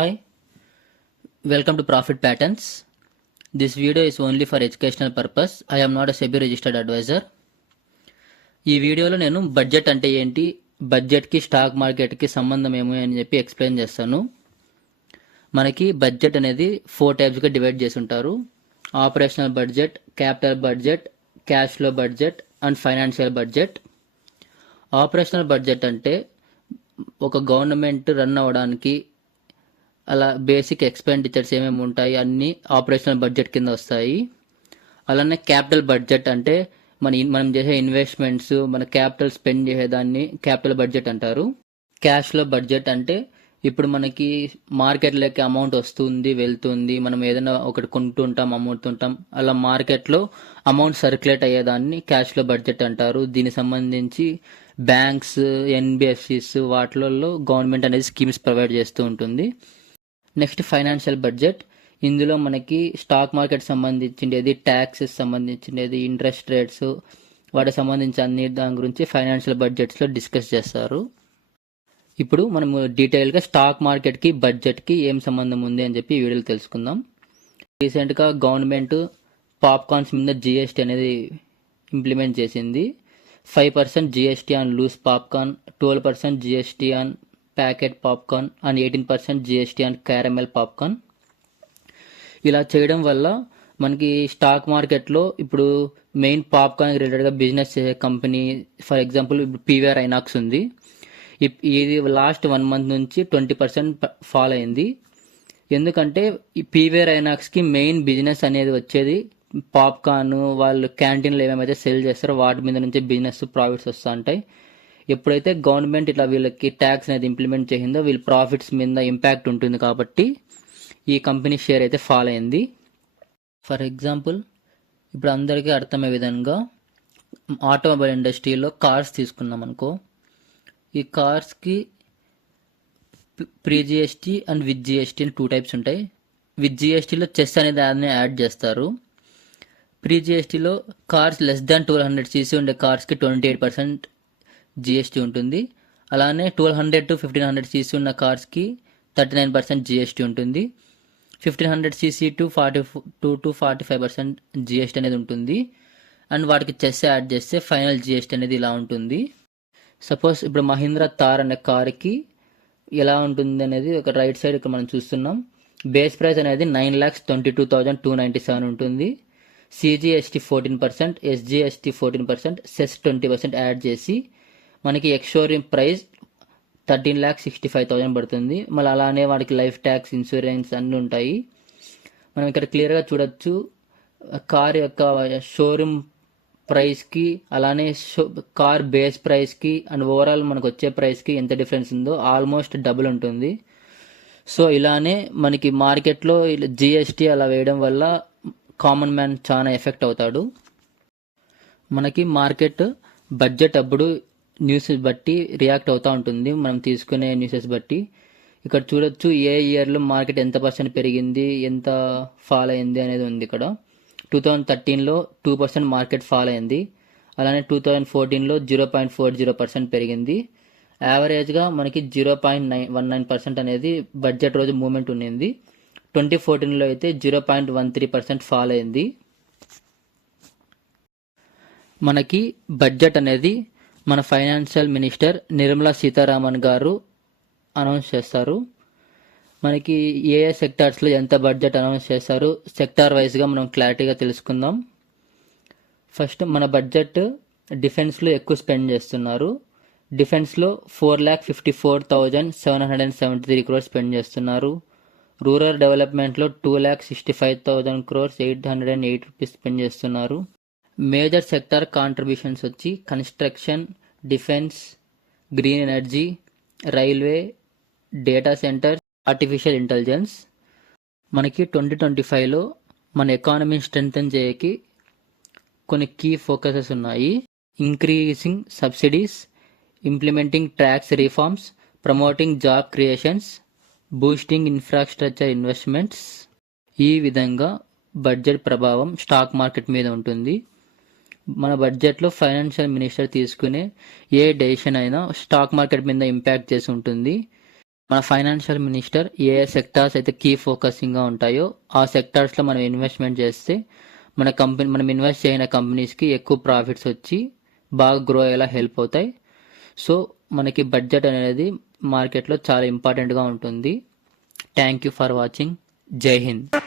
Hi, welcome to Profit Patterns. This video is only for educational purpose. I am not a SEBI registered advisor. ఈ వీడియోలో నేను budget అంటే ఏంటి, బడ్జెట్కి stock మార్కెట్కి సంబంధం ఏమో అని చెప్పి ఎక్స్ప్లెయిన్ చేస్తాను. మనకి బడ్జెట్ అనేది 4 టైప్స్గా డివైడ్ చేసి ఉంటారు. Operational budget, capital budget, cash flow budget and financial budget. Operational budget అంటే ఒక గవర్నమెంట్ రన్ అవ్వడానికి అలా బేసిక్ ఎక్స్పెండిచర్స్ ఏమేమి ఉంటాయి అన్నీ ఆపరేషనల్ బడ్జెట్ కింద వస్తాయి. అలానే క్యాపిటల్ బడ్జెట్ అంటే మనం చేసే ఇన్వెస్ట్మెంట్స్, మన క్యాపిటల్ స్పెండ్ చేసేదాన్ని క్యాపిటల్ బడ్జెట్ అంటారు. క్యాష్ ఫ్లో బడ్జెట్ అంటే ఇప్పుడు మనకి మార్కెట్లోకి అమౌంట్ వస్తుంది వెళ్తుంది, మనం ఏదైనా ఒకటి కొంటుంటాం అమ్ముతుంటాం, అలా మార్కెట్లో అమౌంట్ సర్క్యులేట్ అయ్యేదాన్ని క్యాష్ ఫ్లో బడ్జెట్ అంటారు. దీనికి సంబంధించి బ్యాంక్స్, ఎన్బిఎఫ్సిస్ వాటిలలో గవర్నమెంట్ అనేది స్కీమ్స్ ప్రొవైడ్ చేస్తూ ఉంటుంది. Next financial budget. ఇందులో మనకి స్టాక్ మార్కెట్ సంబంధించిండేది, ట్యాక్సెస్ సంబంధించిండేది, ఇంట్రెస్ట్ రేట్స్ వాటికి సంబంధించి అన్ని దాని గురించి ఫైనాన్షియల్ బడ్జెట్స్లో డిస్కస్ చేస్తారు. ఇప్పుడు మనము డీటెయిల్గా స్టాక్ మార్కెట్కి బడ్జెట్కి ఏం సంబంధం ఉంది అని చెప్పి ఈ వీడియోలో తెలుసుకుందాం. రీసెంట్గా గవర్నమెంట్ పాప్కార్న్స్ మీద జిఎస్టీ అనేది ఇంప్లిమెంట్ చేసింది. 5% GST on loose popcorn, 12% GST on packet popcorn and 18% GST on caramel popcorn. ఇలా చేయడం వల్ల మనకి స్టాక్ మార్కెట్లో ఇప్పుడు మెయిన్ పాప్కార్న్ రిలేటెడ్గా బిజినెస్ చేసే కంపెనీ, ఫర్ ఎగ్జాంపుల్ ఇప్పుడు పీవీఆర్ ఐనాక్స్ ఉంది. ఇది లాస్ట్ 1 month నుంచి 20% ఫాల్ అయింది. ఎందుకంటే ఈ పీవీఆర్ ఐనాక్స్కి మెయిన్ బిజినెస్ అనేది వచ్చేది పాప్కార్న్, వాళ్ళు క్యాంటీన్లో ఏమేమైతే సెల్ చేస్తారో వాటి మీద నుంచి బిజినెస్ ప్రాఫిట్స్ వస్తూ ఉంటాయి. ఎప్పుడైతే గవర్నమెంట్ ఇట్లా వీళ్ళకి ట్యాక్స్ అనేది ఇంప్లిమెంట్ చేసిందో వీళ్ళ ప్రాఫిట్స్ మీద ఇంపాక్ట్ ఉంటుంది కాబట్టి ఈ కంపెనీ షేర్ అయితే ఫాల్ అయింది. ఫర్ ఎగ్జాంపుల్ ఇప్పుడు అందరికీ అర్థమయ్యే విధంగా ఆటోమొబైల్ ఇండస్ట్రీలో కార్స్ తీసుకున్నాం అనుకో, ఈ కార్స్కి pre GST and with GST అని 2 types ఉంటాయి. విత్ జిఎస్టీలో చెస్ అనేది దాన్ని యాడ్ చేస్తారు. ప్రీ జిఎస్టీలో కార్స్ లెస్ దాన్ 1200cc ఉండే కార్స్కి 28% జిఎస్టీ ఉంటుంది. అలానే 1200 to 1500cc ఉన్న కార్స్కి 39% జిఎస్టీ ఉంటుంది. 1500cc to 42 to 45% జిఎస్టీ అనేది ఉంటుంది. అండ్ వాటికి చెస్ యాడ్ చేస్తే ఫైనల్ జిఎస్టీ అనేది ఇలా ఉంటుంది. సపోజ్ ఇప్పుడు మహీంద్రా థార్ అనే కార్కి ఎలా ఉంటుంది అనేది ఒక రైట్ సైడ్ ఇక్కడ మనం చూస్తున్నాం. బేస్ ప్రైస్ అనేది 9,22,297 ఉంటుంది. సిజిఎస్టీ 14%, ఎస్జిఎస్టీ 14%, సెస్ 20% యాడ్ చేసి మనకి ఎక్స్షోరూమ్ ప్రైస్ 13,65,000 పడుతుంది. మళ్ళీ అలానే వాడికి లైఫ్ ట్యాక్స్, ఇన్సూరెన్స్ అన్నీ ఉంటాయి. మనం ఇక్కడ క్లియర్గా చూడొచ్చు కార్ యొక్క షోరూమ్ ప్రైస్కి, అలానే కార్ బేస్ ప్రైస్కి అండ్ ఓవరాల్ మనకు వచ్చే ప్రైస్కి ఎంత డిఫరెన్స్ ఉందో ఆల్మోస్ట్ డబుల్ ఉంటుంది. సో ఇలానే మనకి మార్కెట్లో జిఎస్టీ అలా వేయడం వల్ల కామన్ మ్యాన్ చాలా ఎఫెక్ట్ అవుతాడు. మనకి మార్కెట్ బడ్జెట్ అప్పుడు న్యూస్ బట్టి రియాక్ట్ అవుతూ ఉంటుంది, మనం తీసుకునే న్యూసెస్ బట్టి. ఇక్కడ చూడొచ్చు ఏ ఇయర్లో మార్కెట్ ఎంత % పెరిగింది, ఎంత ఫాల్ అయింది అనేది ఉంది ఇక్కడ. 2013లో 2% మార్కెట్ ఫాల్ అయింది. అలానే 2014లో 0.40% పెరిగింది. యావరేజ్గా మనకి 0.19% అనేది బడ్జెట్ రోజు మూవ్మెంట్ ఉండింది. 2014లో అయితే 0.13% ఫాల్ అయింది. మనకి బడ్జెట్ అనేది మన ఫైనాన్షియల్ మినిస్టర్ నిర్మలా సీతారామన్ గారు అనౌన్స్ చేస్తారు. మనకి ఏ సెక్టార్స్లో ఎంత బడ్జెట్ అనౌన్స్ చేస్తారు, సెక్టార్ వైజ్గా మనం క్లారిటీగా తెలుసుకుందాం. ఫస్ట్ మన బడ్జెట్ డిఫెన్స్లో ఎక్కువ స్పెండ్ చేస్తున్నారు. డిఫెన్స్లో 4,54,773 crores స్పెండ్ చేస్తున్నారు. రూరల్ డెవలప్మెంట్లో 2,65,000 crores 808 rupees స్పెండ్ చేస్తున్నారు. మేజర్ సెక్టార్ కాంట్రిబ్యూషన్స్ వచ్చి construction, defence, green energy, railway, data centre, artificial intelligence. మనకి 2025లో మన ఎకానమీని స్ట్రెంథెన్ చేయకి కొన్ని కీ ఫోకసెస్ ఉన్నాయి. Increasing subsidies, implementing tax reforms, promoting job creations, boosting infrastructure investments. ఈ విధంగా బడ్జెట్ ప్రభావం స్టాక్ మార్కెట్ మీద ఉంటుంది. మన బడ్జెట్లో ఫైనాన్షియల్ మినిస్టర్ తీసుకునే ఏ డెసిషన్ అయినా స్టాక్ మార్కెట్ మీద ఇంపాక్ట్ చేసి ఉంటుంది. మన ఫైనాన్షియల్ మినిస్టర్ ఏ సెక్టార్స్ అయితే కీ ఫోకసింగ్గా ఉంటాయో ఆ సెక్టార్స్లో మనం ఇన్వెస్ట్మెంట్ చేస్తే మనం ఇన్వెస్ట్ చేయని కంపెనీస్కి ఎక్కువ ప్రాఫిట్స్ వచ్చి బాగా గ్రో అయ్యేలా హెల్ప్ అవుతాయి. సో మనకి బడ్జెట్ అనేది మార్కెట్లో చాలా ఇంపార్టెంట్గా ఉంటుంది. Thank you for watching. జై హింద్.